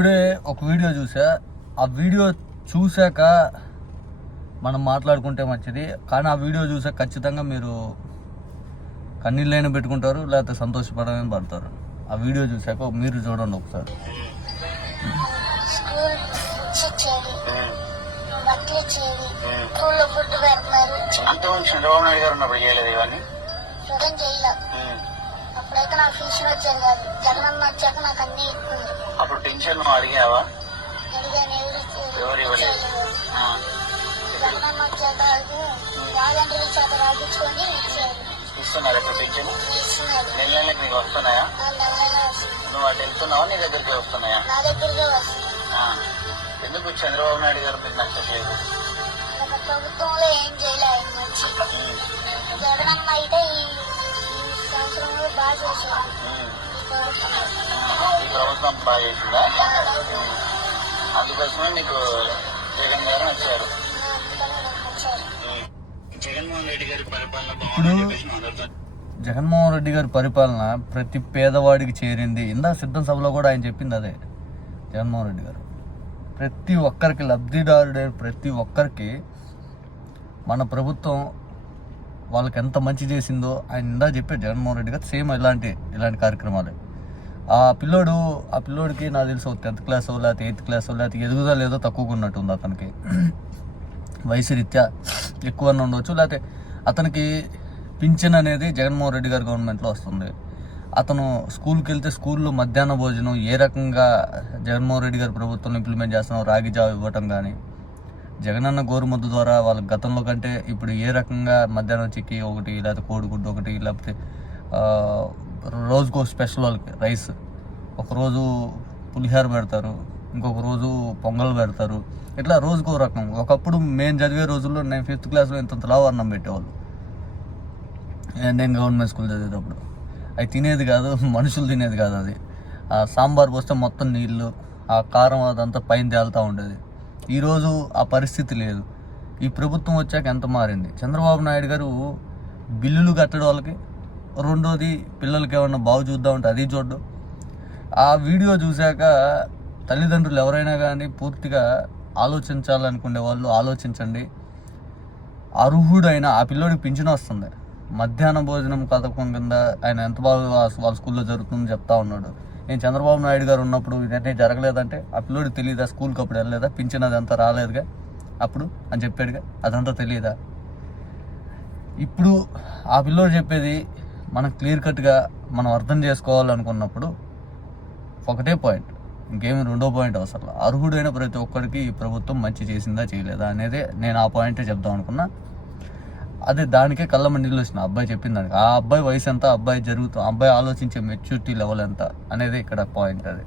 ఇప్పుడే ఒక వీడియో చూసా. ఆ వీడియో చూశాక మనం మాట్లాడుకుంటే మంచిది. కానీ ఆ వీడియో చూసాక ఖచ్చితంగా మీరు కన్నీళ్ళైనా పెట్టుకుంటారు లేకపోతే సంతోషపడమని పడతారు. ఆ వీడియో చూశాక మీరు చూడండి ఒకసారి. అంతకుముందు చంద్రబాబు నాయుడు గారు ఉన్నప్పుడు చేయలేదు ఇవన్నీ. అప్పుడైతే నాకు ఫీజు వచ్చేది కాదు జగనన్న వచ్చాక నాకు అన్ని ఇస్తుంది. అప్పుడు పెన్షన్ నువ్వు అడిగావా? అడిగాను ఎవరు ఇవ్వలేదు. జగనన్న వచ్చాక రాజండ్రి చేత ఇచ్చేది ఇస్తున్నారు ఇప్పుడు పెన్షన్ నెల నెలకి నీకు వస్తున్నాయా? నువ్వు అటు వెళ్తున్నావా నీ దగ్గరికి వస్తున్నాయా? నా దగ్గరగా వస్తుంది. ఆ. ఎందుకు చంద్రబాబు నాయుడు గారు మీకు ఈ ప్రభుత్వం బాగా చేసిందా. అందుకోసమే నీకు జగన్ గారు ఉమ్. జగన్మోహన్ రెడ్డి గారి పరిపాలన బాగుందని చెప్పేసి అందరితో జగన్మోహన్ రెడ్డి గారి పరిపాలన ప్రతి పేదవాడికి చేరింది ఇందా సిద్ధం సభలో కూడా ఆయన చెప్పింది అదే జగన్మోహన్ రెడ్డి గారు ప్రతి ఒక్కరికి లబ్ధిదారుడైన ప్రతి ఒక్కరికి మన ప్రభుత్వం వాళ్ళకి ఎంత మంచి చేసిందో ఆయన ఇందా చెప్పారు జగన్మోహన్ రెడ్డి గారు సేమ్ ఇలాంటి ఇలాంటి కార్యక్రమాలు. ఆ పిల్లోడు ఆ పిల్లోడికి నాకు తెలుసు టెన్త్ క్లాస్ లేకపోతే ఎయిత్ క్లాస్ లేకపోతే ఎదుగుదా లేదో తక్కువగా ఉన్నట్టుంది అతనికి. వయసు రీత్యా ఎక్కువ ఉండవచ్చు లేకపోతే అతనికి పింఛన్ అనేది జగన్మోహన్ రెడ్డి గారి గవర్నమెంట్లో వస్తుంది. అతను స్కూల్కి వెళ్తే స్కూల్లో మధ్యాహ్న భోజనం ఏ రకంగా జగన్మోహన్ రెడ్డి గారి ప్రభుత్వం ఇంప్లిమెంట్ చేస్తున్నాం రాగి జాబ్ ఇవ్వటం కానీ జగనన్న గోరుముద్ద ద్వారా వాళ్ళ గతంలో కంటే ఇప్పుడు ఏ రకంగా మధ్యాహ్నం చిక్కి ఒకటి లేకపోతే కోడిగుడ్డు ఒకటి లేకపోతే రోజుకో స్పెషల్ వాళ్ళకి రైస్. ఒకరోజు పులిహోర పెడతారు ఇంకొక రోజు పొంగల్ పెడతారు. ఇట్లా రోజుకో రకం. ఒకప్పుడు మేము చదివే రోజుల్లో నేను ఫిఫ్త్ క్లాస్లో ఇంత లావు అన్నం పెట్టేవాళ్ళు. నేను గవర్నమెంట్ స్కూల్ చదివేటప్పుడు. అది తినేది కాదు మనుషులు తినేది కాదు అది. ఆ సాంబార్ పోస్తే మొత్తం నీళ్ళు ఆ కారం అదంతా పైన తేలుతూ ఉండేది. ఈరోజు ఆ పరిస్థితి లేదు. ఈ ప్రభుత్వం వచ్చాక ఎంత మారింది? చంద్రబాబు నాయుడు గారు బిల్లులు కట్టడం వాళ్ళకి రెండోది పిల్లలకి ఏమన్నా బాగు చూద్దామంటే అది చూడ్డు. ఆ వీడియో చూశాక తల్లిదండ్రులు ఎవరైనా కానీ పూర్తిగా ఆలోచించాలనుకునే వాళ్ళు ఆలోచించండి. అర్హుడైన ఆ పిల్లోడికి పింఛన్ వస్తుంది. మధ్యాహ్న భోజనం పథకం కింద ఆయన ఎంత బాగా వాళ్ళ స్కూల్లో జరుగుతుందని చెప్తా ఉన్నాడు. నేను చంద్రబాబు నాయుడు గారు ఉన్నప్పుడు ఇదన్నీ జరగలేదంటే ఆ పిల్లోడికి తెలియదా? స్కూల్కి అప్పుడు వెళ్ళలేదా? పింఛన్ అదంతా రాలేదుగా? అప్పుడు అని చెప్పాడుగా. అదంతా తెలియదా? ఇప్పుడు ఆ పిల్లోడు చెప్పేది మనం క్లియర్ కట్గా మనం అర్థం చేసుకోవాలనుకున్నప్పుడు ఒకటే పాయింట్. ఇంకేమి రెండో పాయింట్ అవసరం అర్హుడైన ప్రతి ఒక్కరికి ఈ ప్రభుత్వం మంచి చేసిందా చేయలేదా అనేది నేను ఆ పాయింటే చెప్దాం అనుకున్నా. అదే దానికే కళ్ళమండిలో వచ్చిన అబ్బాయి చెప్పిన దానికి. ఆ అబ్బాయి వయసు ఎంత? ఆ అబ్బాయి జరుగుతుంది అబ్బాయి ఆలోచించే మెచ్యూరిటీ లెవెల్ ఎంత? అనేది ఇక్కడ పాయింట్ అది.